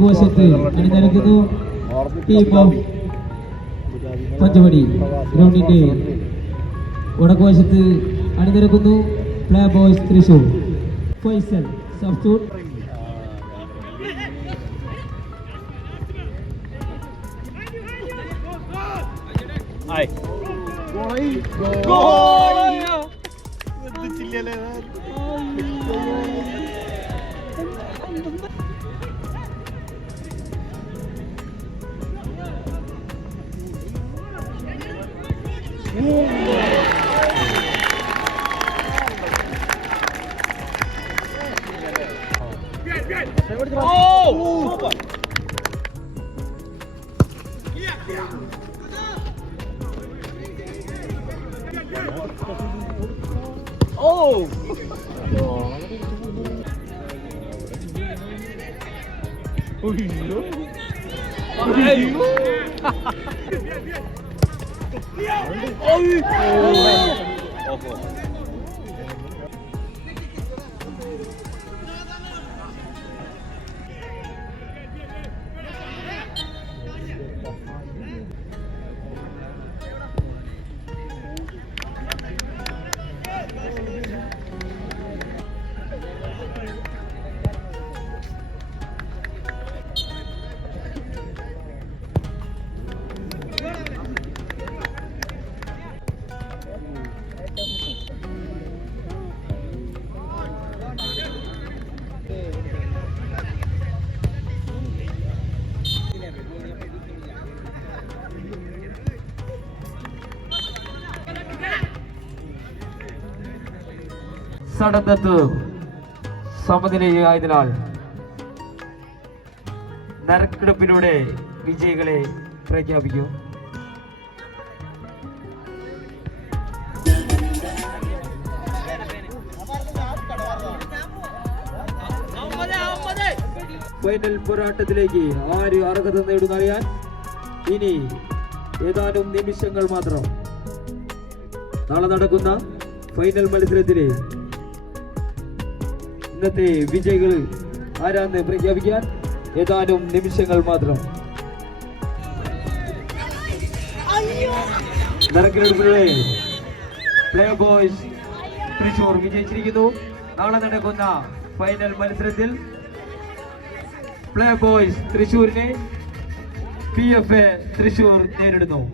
വലതുവശത്ത് അണിനിരക്കുന്നു team of Panchavadi. ഗ്രൗണ്ടിന്റെ വടക്കുവശത്ത് അണിനിരക്കുന്നു play boys Thrissur. Faisal substitute. സടന്തത്ത് സമനിലയായതിനാൽ നറുക്കെടുപ്പിലൂടെ വിജയികളെ പ്രഖ്യാപിക്കും. ഫൈനൽ പോരാട്ടത്തിലേക്ക് ആര് അർഹത നേടുന്നറിയാൻ ഇനി ഏതാനും നിമിഷങ്ങൾ മാത്രം. നാളെ നടക്കുന്ന ഫൈനൽ മത്സരത്തിലെ ഇന്നത്തെ വിജയികൾ ആരാന്ന് പ്രഖ്യാപിക്കാൻ ഏതാനും നിമിഷങ്ങൾ മാത്രം. നറുക്കെടുപ്പിലൂടെ പ്ലേ ബോയ്സ് തൃശൂർ വിജയിച്ചിരിക്കുന്നു. നാളെ നടക്കുന്ന ഫൈനൽ മത്സരത്തിൽ പ്ലേ ബോയ്സ് തൃശൂരിനെ PFA തൃശൂർ നേരിടുന്നു.